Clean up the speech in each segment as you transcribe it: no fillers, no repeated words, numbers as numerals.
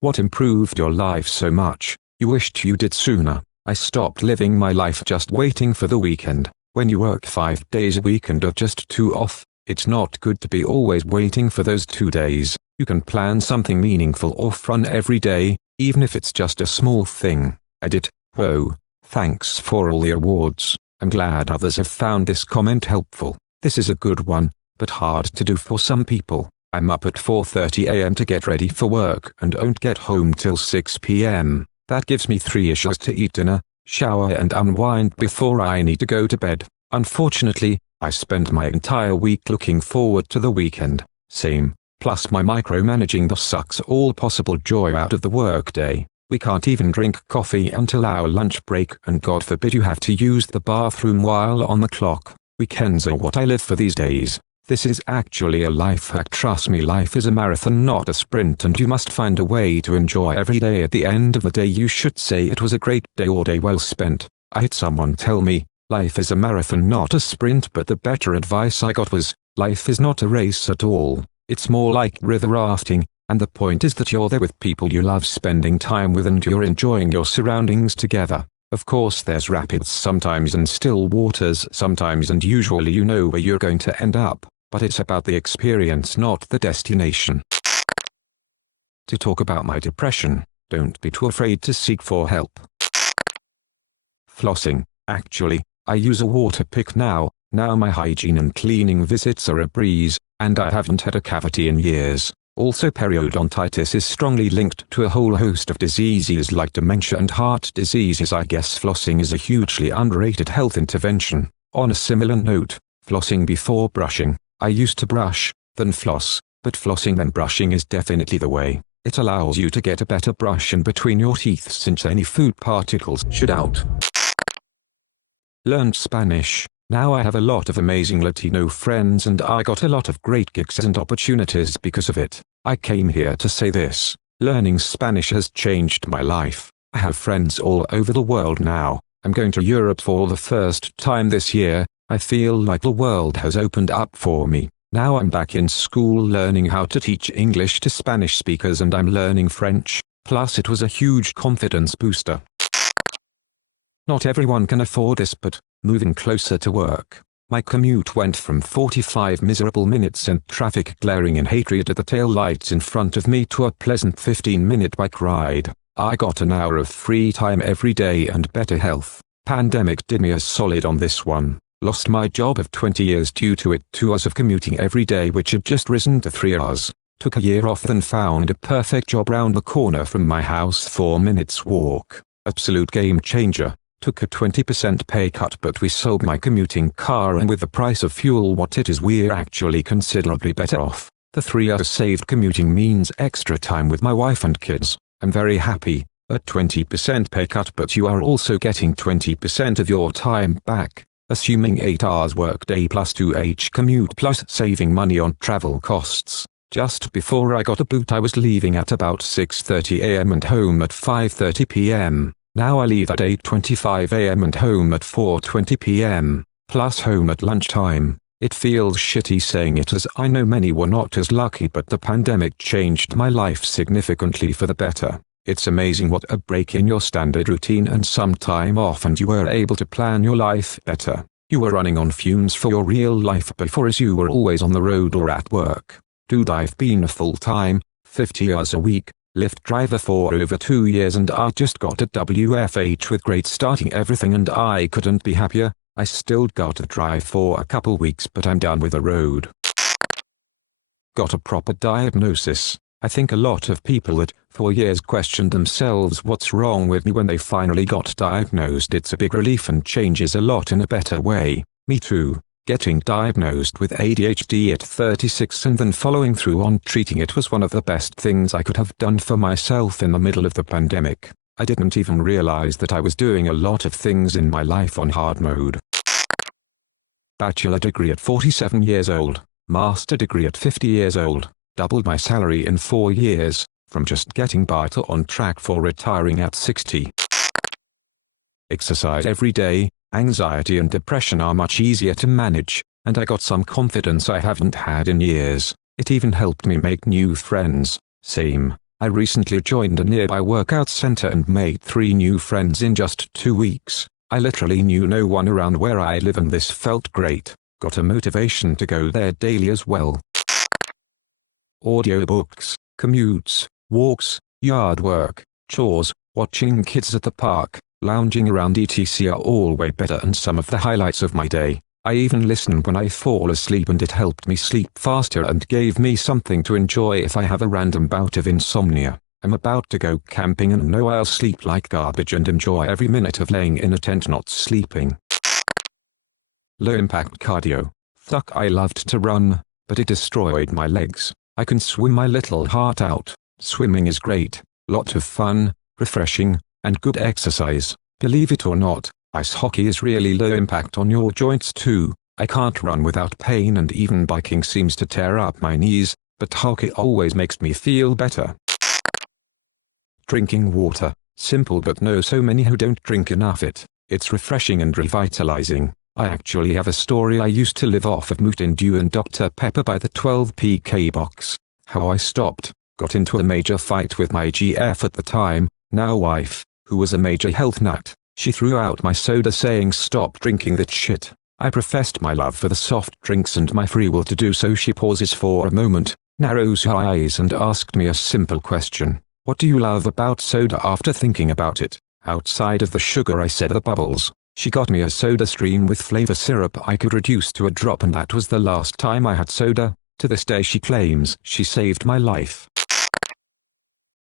What improved your life so much, you wished you did sooner? I stopped living my life just waiting for the weekend. When you work 5 days a week and are just 2 off, it's not good to be always waiting for those 2 days. You can plan something meaningful or fun every day, even if it's just a small thing. Edit. Whoa, thanks for all the awards. I'm glad others have found this comment helpful. This is a good one, but hard to do for some people. I'm up at 4:30 a.m. to get ready for work and don't get home till 6 p.m. That gives me 3-ish hours to eat dinner, shower and unwind before I need to go to bed. Unfortunately, I spend my entire week looking forward to the weekend. Same. Plus my micromanaging thus sucks all possible joy out of the workday. We can't even drink coffee until our lunch break, and God forbid you have to use the bathroom while on the clock. Weekends are what I live for these days. This is actually a life hack. Trust me, life is a marathon, not a sprint, and you must find a way to enjoy every day. At the end of the day you should say it was a great day or day well spent. I had someone tell me, life is a marathon not a sprint, but the better advice I got was, life is not a race at all. It's more like river rafting, and the point is that you're there with people you love spending time with and you're enjoying your surroundings together. Of course there's rapids sometimes and still waters sometimes, and usually you know where you're going to end up, but it's about the experience, not the destination. To talk about my depression, don't be too afraid to seek for help. Flossing. Actually, I use a water pick now. Now my hygiene and cleaning visits are a breeze, and I haven't had a cavity in years. Also, periodontitis is strongly linked to a whole host of diseases like dementia and heart diseases. I guess flossing is a hugely underrated health intervention. On a similar note, flossing before brushing. I used to brush, then floss, but flossing then brushing is definitely the way. It allows you to get a better brush in between your teeth since any food particles should out. Learned Spanish. Now I have a lot of amazing Latino friends and I got a lot of great gigs and opportunities because of it. I came here to say this: learning Spanish has changed my life. I have friends all over the world now. I'm going to Europe for the first time this year. I feel like the world has opened up for me. Now I'm back in school learning how to teach English to Spanish speakers, and I'm learning French. Plus it was a huge confidence booster. Not everyone can afford this, but moving closer to work. My commute went from 45 miserable minutes and traffic glaring in hatred at the tail lights in front of me to a pleasant 15-minute bike ride. I got an hour of free time every day and better health. Pandemic did me a solid on this one. Lost my job of 20 years due to it. 2 hours of commuting every day, which had just risen to 3 hours. Took a year off and found a perfect job round the corner from my house, 4 minutes walk. Absolute game changer. Took a 20% pay cut, but we sold my commuting car, and with the price of fuel what it is, we're actually considerably better off. The 3 hours saved commuting means extra time with my wife and kids. I'm very happy. A 20% pay cut, but you are also getting 20% of your time back, assuming 8 hours workday plus 2h commute plus saving money on travel costs. Just before I got a boot I was leaving at about 6:30 a.m. and home at 5:30 p.m. Now I leave at 8:25 a.m. and home at 4:20 p.m., plus home at lunchtime. It feels shitty saying it, as I know many were not as lucky, but the pandemic changed my life significantly for the better. It's amazing what a break in your standard routine and some time off and you were able to plan your life better. You were running on fumes for your real life before, as you were always on the road or at work. Dude, I've been a full-time, 50 hours a week, Lyft driver for over 2 years, and I just got a WFH with great starting everything, and I couldn't be happier. I still got to drive for a couple weeks, but I'm done with the road. Got a proper diagnosis. I think a lot of people that for years questioned themselves what's wrong with me, when they finally got diagnosed, it's a big relief and changes a lot in a better way. Me too. Getting diagnosed with ADHD at 36 and then following through on treating it was one of the best things I could have done for myself in the middle of the pandemic. I didn't even realize that I was doing a lot of things in my life on hard mode. Bachelor degree at 47 years old, master degree at 50 years old, doubled my salary in 4 years, from just getting by to on track for retiring at 60. Exercise every day. Anxiety and depression are much easier to manage, and I got some confidence I haven't had in years. It even helped me make new friends. Same. I recently joined a nearby workout center and made 3 new friends in just 2 weeks. I literally knew no one around where I live and this felt great. Got a motivation to go there daily as well. Audiobooks, commutes, walks, yard work, chores, watching kids at the park, lounging around etc. are all way better and some of the highlights of my day. I even listen when I fall asleep and it helped me sleep faster and gave me something to enjoy if I have a random bout of insomnia. I'm about to go camping and know I'll sleep like garbage and enjoy every minute of laying in a tent not sleeping. Low impact cardio. Fuck, I loved to run, but it destroyed my legs. I can swim my little heart out. Swimming is great, lot of fun, refreshing, and good exercise. Believe it or not, ice hockey is really low impact on your joints too. I can't run without pain and even biking seems to tear up my knees, but hockey always makes me feel better. Drinking water. Simple but know so many who don't drink enough it. It's refreshing and revitalizing. I actually have a story. I used to live off of Mountain Dew and Dr. Pepper by the 12 PK box. How I stopped. Got into a major fight with my GF at the time, now wife, who was a major health nut. She threw out my soda saying stop drinking that shit. I professed my love for the soft drinks and my free will to do so. She pauses for a moment, narrows her eyes and asked me a simple question. What do you love about soda? After thinking about it, outside of the sugar I said the bubbles. She got me a soda stream with flavor syrup I could reduce to a drop and that was the last time I had soda. To this day she claims she saved my life.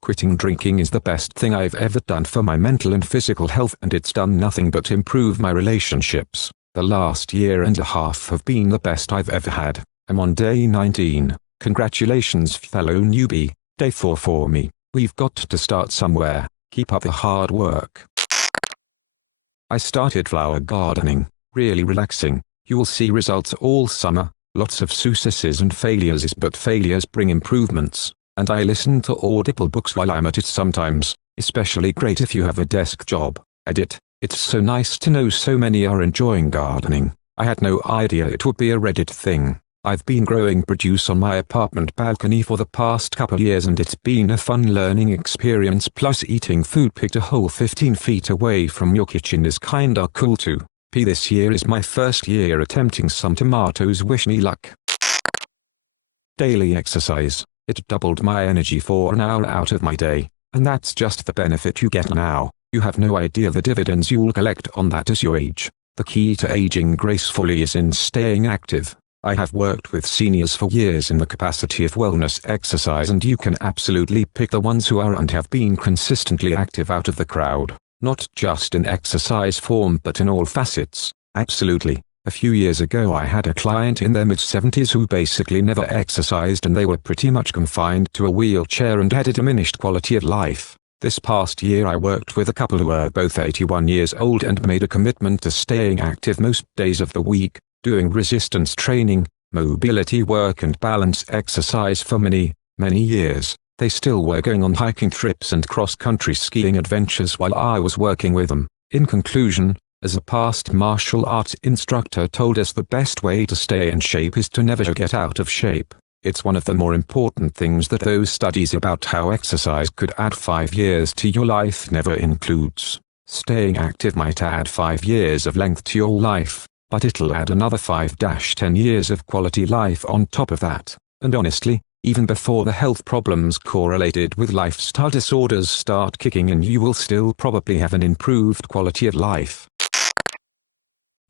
Quitting drinking is the best thing I've ever done for my mental and physical health and it's done nothing but improve my relationships. The last year and a half have been the best I've ever had. I'm on day 19. Congratulations fellow newbie, day 4 for me. We've got to start somewhere. Keep up the hard work. I started flower gardening, really relaxing. You'll see results all summer, lots of successes and failures but failures bring improvements, and I listen to audiobooks while I'm at it sometimes, especially great if you have a desk job. Edit, it's so nice to know so many are enjoying gardening. I had no idea it would be a Reddit thing. I've been growing produce on my apartment balcony for the past couple years and it's been a fun learning experience plus eating food picked a whole 15 feet away from your kitchen is kinda cool too. This year is my first year attempting some tomatoes, wish me luck. Daily exercise. It doubled my energy for an hour out of my day, and that's just the benefit you get now. You have no idea the dividends you'll collect on that as you age. The key to aging gracefully is in staying active. I have worked with seniors for years in the capacity of wellness exercise and you can absolutely pick the ones who are and have been consistently active out of the crowd, not just in exercise form but in all facets. Absolutely. A few years ago I had a client in their mid-70s who basically never exercised and they were pretty much confined to a wheelchair and had a diminished quality of life. This past year I worked with a couple who were both 81 years old and made a commitment to staying active most days of the week, doing resistance training, mobility work and balance exercise for many, many years. They still were going on hiking trips and cross-country skiing adventures while I was working with them. In conclusion, as a past martial arts instructor told us the best way to stay in shape is to never get out of shape. It's one of the more important things that those studies about how exercise could add 5 years to your life never includes. Staying active might add 5 years of length to your life, but it'll add another 5-10 years of quality life on top of that. And honestly, even before the health problems correlated with lifestyle disorders start kicking in, you will still probably have an improved quality of life.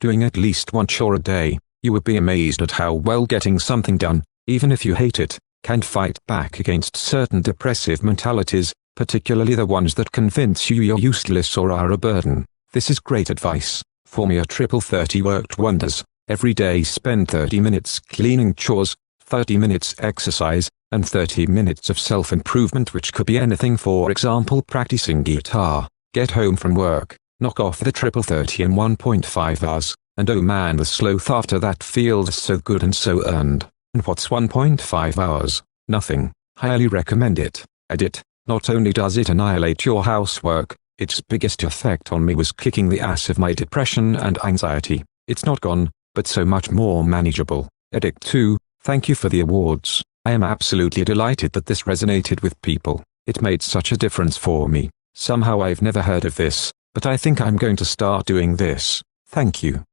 Doing at least one chore a day, you would be amazed at how well getting something done, even if you hate it, can fight back against certain depressive mentalities, particularly the ones that convince you you're useless or are a burden. This is great advice. For me a triple 30 worked wonders. Every day spend 30 minutes cleaning chores, 30 minutes exercise, and 30 minutes of self-improvement, which could be anything, for example practicing guitar. Get home from work, knock off the triple 30 in 1.5 hours, and oh man, the sloth after that feels so good and so earned. And what's 1.5 hours? Nothing. Highly recommend it. Edit. Not only does it annihilate your housework, its biggest effect on me was kicking the ass of my depression and anxiety. It's not gone, but so much more manageable. Edit 2. Thank you for the awards. I am absolutely delighted that this resonated with people. It made such a difference for me. Somehow I've never heard of this, but I think I'm going to start doing this. Thank you.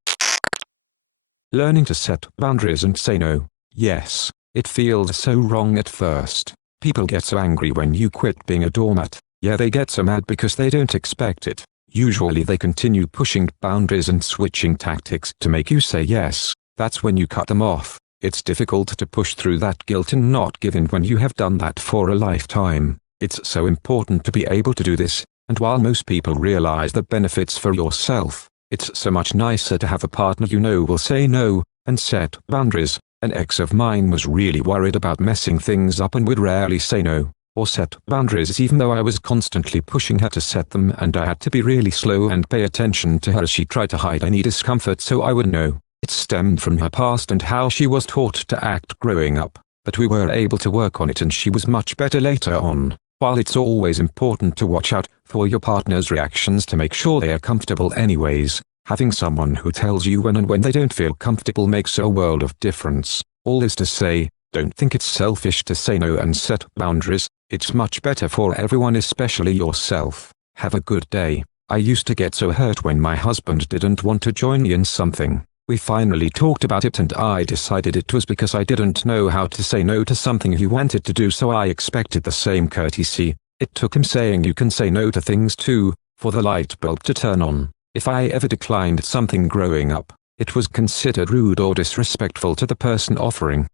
Learning to set boundaries and say no. Yes, it feels so wrong at first. People get so angry when you quit being a doormat. Yeah, they get so mad because they don't expect it. Usually they continue pushing boundaries and switching tactics to make you say yes. That's when you cut them off. It's difficult to push through that guilt and not give in when you have done that for a lifetime. It's so important to be able to do this, and while most people realize the benefits for yourself, it's so much nicer to have a partner you know will say no, and set boundaries. An ex of mine was really worried about messing things up and would rarely say no, or set boundaries even though I was constantly pushing her to set them, and I had to be really slow and pay attention to her as she tried to hide any discomfort so I would know. It stemmed from her past and how she was taught to act growing up, but we were able to work on it and she was much better later on. While it's always important to watch out for your partner's reactions to make sure they are comfortable anyways, having someone who tells you when and when they don't feel comfortable makes a world of difference. All this to say, don't think it's selfish to say no and set boundaries. It's much better for everyone, especially yourself. Have a good day. I used to get so hurt when my husband didn't want to join me in something. We finally talked about it and I decided it was because I didn't know how to say no to something he wanted to do, so I expected the same courtesy. It took him saying you can say no to things too, for the light bulb to turn on. If I ever declined something growing up, it was considered rude or disrespectful to the person offering.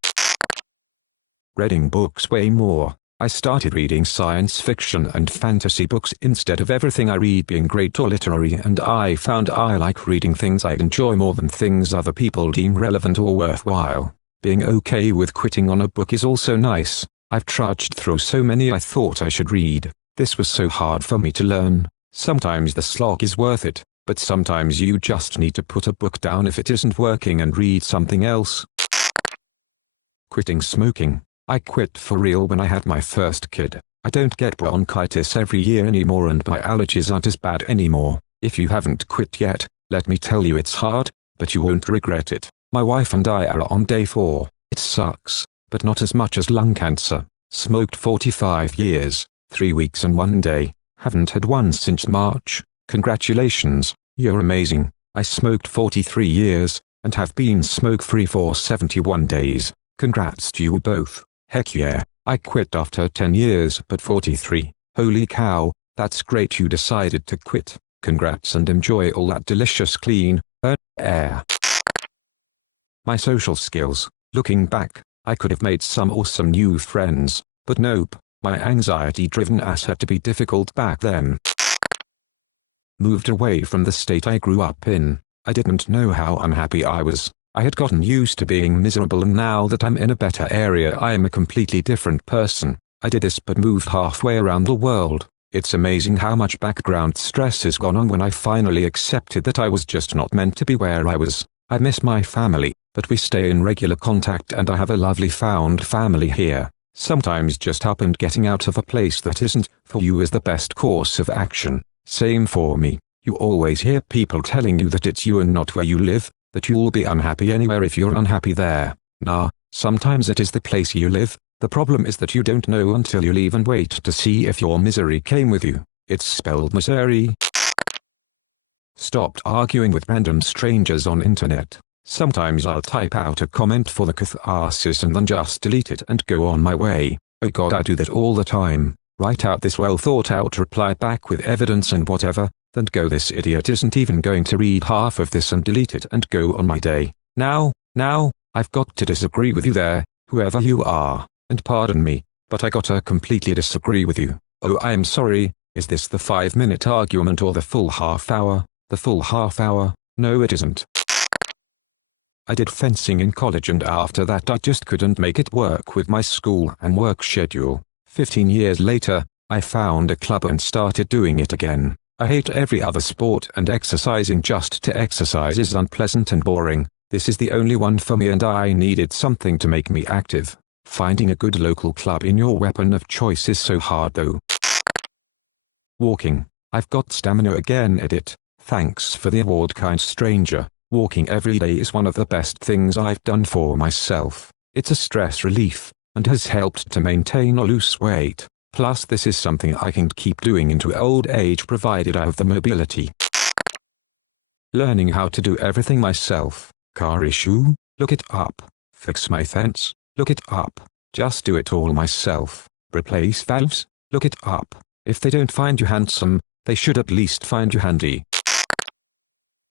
Reading books way more. I started reading science fiction and fantasy books instead of everything I read being great or literary, and I found I like reading things I enjoy more than things other people deem relevant or worthwhile. Being okay with quitting on a book is also nice. I've trudged through so many I thought I should read. This was so hard for me to learn. Sometimes the slog is worth it, but sometimes you just need to put a book down if it isn't working and read something else. Quitting smoking. I quit for real when I had my first kid. I don't get bronchitis every year anymore and my allergies aren't as bad anymore. If you haven't quit yet, let me tell you it's hard, but you won't regret it. My wife and I are on day 4. It sucks, but not as much as lung cancer. Smoked 45 years, 3 weeks and 1 day. Haven't had one since March. Congratulations, you're amazing. I smoked 43 years, and have been smoke-free for 71 days. Congrats to you both. Heck yeah, I quit after 10 years but 43. Holy cow, that's great you decided to quit. Congrats and enjoy all that delicious clean air. My social skills. Looking back, I could have made some awesome new friends, but nope, my anxiety-driven ass had to be difficult back then. Moved away from the state I grew up in. I didn't know how unhappy I was. I had gotten used to being miserable, and now that I'm in a better area I am a completely different person. I did this but moved halfway around the world. It's amazing how much background stress has gone on when I finally accepted that I was just not meant to be where I was. I miss my family, but we stay in regular contact and I have a lovely found family here. Sometimes just up and getting out of a place that isn't for you is the best course of action. Same for me. You always hear people telling you that it's you and not where you live, that you'll be unhappy anywhere if you're unhappy there. Nah, sometimes it is the place you live. The problem is that you don't know until you leave and wait to see if your misery came with you. It's spelled misery. Stopped arguing with random strangers on internet. Sometimes I'll type out a comment for the catharsis and then just delete it and go on my way. Oh god, I do that all the time. Write out this well thought out reply back with evidence and whatever, then go, this idiot isn't even going to read half of this, and delete it and go on my day. Now, I've got to disagree with you there, whoever you are, and pardon me, but I gotta completely disagree with you. Oh, I'm sorry, is this the 5-minute argument or the full half hour? The full half hour? No it isn't. I did fencing in college and after that I just couldn't make it work with my school and work schedule. 15 years later, I found a club and started doing it again. I hate every other sport and exercising just to exercise is unpleasant and boring. This is the only one for me and I needed something to make me active. Finding a good local club in your weapon of choice is so hard though. Walking. I've got stamina again. Edit. Thanks for the award, kind stranger. Walking every day is one of the best things I've done for myself. It's a stress relief, and has helped to maintain or lose weight. Plus this is something I can keep doing into old age provided I have the mobility. Learning how to do everything myself. Car issue? Look it up. Fix my fence? Look it up. Just do it all myself. Replace valves? Look it up. If they don't find you handsome, they should at least find you handy.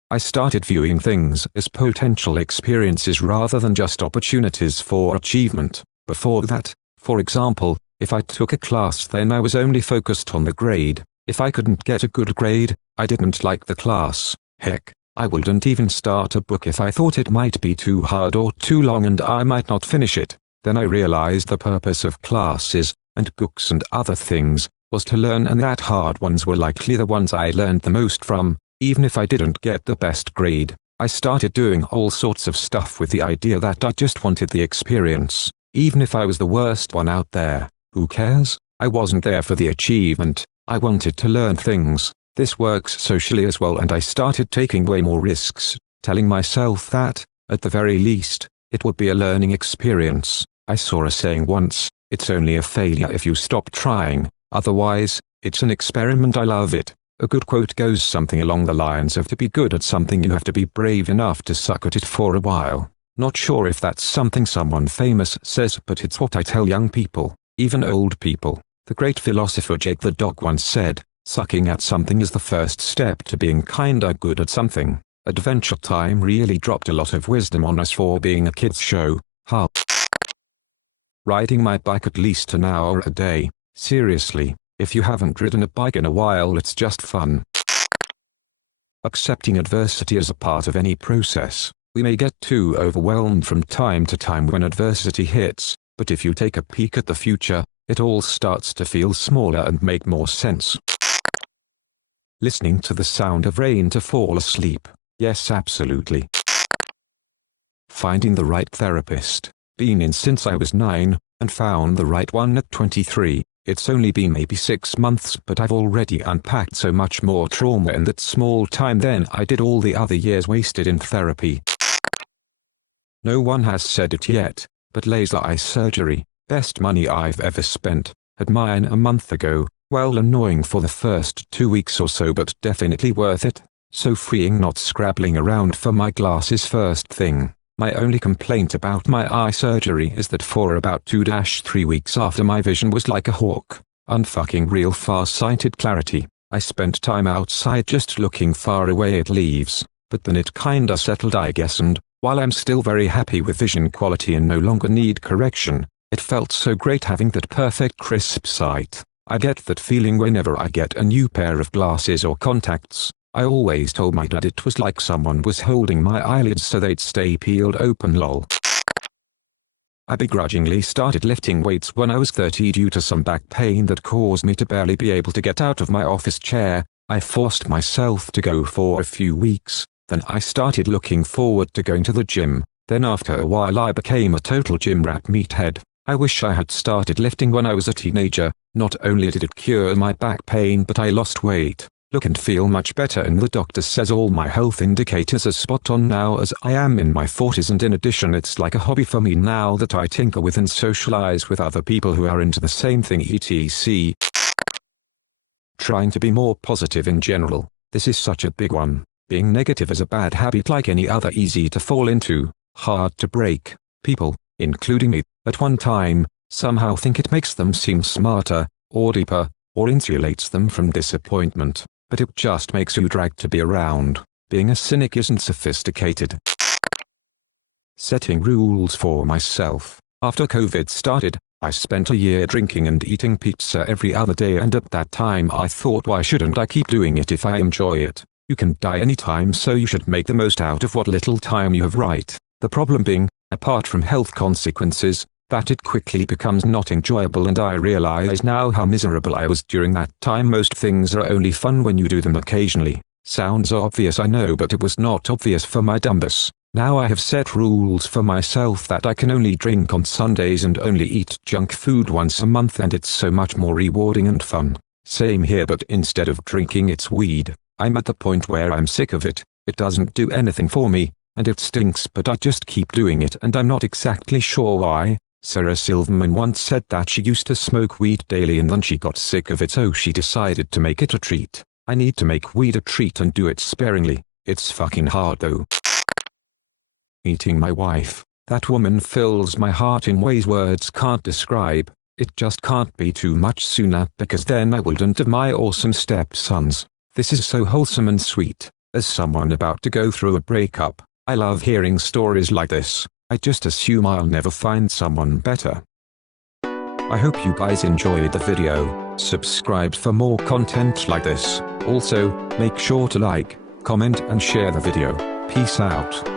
I started viewing things as potential experiences rather than just opportunities for achievement. Before that, for example, if I took a class then I was only focused on the grade. If I couldn't get a good grade, I didn't like the class. Heck, I wouldn't even start a book if I thought it might be too hard or too long and I might not finish it. Then I realized the purpose of classes, and books and other things, was to learn, and that hard ones were likely the ones I learned the most from. Even if I didn't get the best grade, I started doing all sorts of stuff with the idea that I just wanted the experience. Even if I was the worst one out there, who cares? I wasn't there for the achievement, I wanted to learn things. This works socially as well, and I started taking way more risks, telling myself that, at the very least, it would be a learning experience. I saw a saying once, it's only a failure if you stop trying, otherwise, it's an experiment. I love it. A good quote goes something along the lines of, to be good at something you have to be brave enough to suck at it for a while. Not sure if that's something someone famous says, but it's what I tell young people, even old people. The great philosopher Jake the Dog once said, sucking at something is the first step to being kinda good at something. Adventure Time really dropped a lot of wisdom on us for being a kids show, huh? Riding my bike at least an hour a day. Seriously, if you haven't ridden a bike in a while, it's just fun. Accepting adversity as a part of any process. We may get too overwhelmed from time to time when adversity hits, but if you take a peek at the future, it all starts to feel smaller and make more sense. Listening to the sound of rain to fall asleep. Yes, absolutely. Finding the right therapist. Been in since I was 9, and found the right one at 23. It's only been maybe 6 months, but I've already unpacked so much more trauma in that small time than I did all the other years wasted in therapy. No one has said it yet, but laser eye surgery, best money I've ever spent. Had mine a month ago. Well, annoying for the first 2 weeks or so, but definitely worth it. So freeing, not scrabbling around for my glasses first thing. My only complaint about my eye surgery is that for about 2-3 weeks after, my vision was like a hawk. Unfucking real far-sighted clarity. I spent time outside just looking far away at leaves, but then it kinda settled, I guess, and, while I'm still very happy with vision quality and no longer need correction, it felt so great having that perfect crisp sight. I get that feeling whenever I get a new pair of glasses or contacts. I always told my dad it was like someone was holding my eyelids so they'd stay peeled open, lol. I begrudgingly started lifting weights when I was 30 due to some back pain that caused me to barely be able to get out of my office chair. I forced myself to go for a few weeks, then I started looking forward to going to the gym. Then after a while I became a total gym rat meathead. I wish I had started lifting when I was a teenager. Not only did it cure my back pain, but I lost weight, look and feel much better, and the doctor says all my health indicators are spot on now, as I am in my 40s, and in addition it's like a hobby for me now that I tinker with and socialize with other people who are into the same thing, etc. Trying to be more positive in general. This is such a big one. Being negative is a bad habit like any other, easy to fall into, hard to break. People, including me, at one time, somehow think it makes them seem smarter, or deeper, or insulates them from disappointment, but it just makes you drag to be around. Being a cynic isn't sophisticated. Setting rules for myself. After COVID started, I spent a year drinking and eating pizza every other day, and at that time I thought, why shouldn't I keep doing it if I enjoy it? You can die anytime, so you should make the most out of what little time you have, right? The problem being, apart from health consequences, that it quickly becomes not enjoyable, and I realize now how miserable I was during that time. Most things are only fun when you do them occasionally. Sounds obvious, I know, but it was not obvious for my dumbus. Now I have set rules for myself that I can only drink on Sundays and only eat junk food once a month, and it's so much more rewarding and fun. Same here, but instead of drinking it's weed. I'm at the point where I'm sick of it. It doesn't do anything for me, and it stinks, but I just keep doing it, and I'm not exactly sure why. Sarah Silverman once said that she used to smoke weed daily and then she got sick of it, so she decided to make it a treat. I need to make weed a treat and do it sparingly. It's fucking hard though. Meeting my wife. That woman fills my heart in ways words can't describe. It just can't be too much sooner, because then I wouldn't have my awesome stepsons. This is so wholesome and sweet. As someone about to go through a breakup, I love hearing stories like this. I just assume I'll never find someone better. I hope you guys enjoyed the video. Subscribe for more content like this. Also, make sure to like, comment and share the video. Peace out.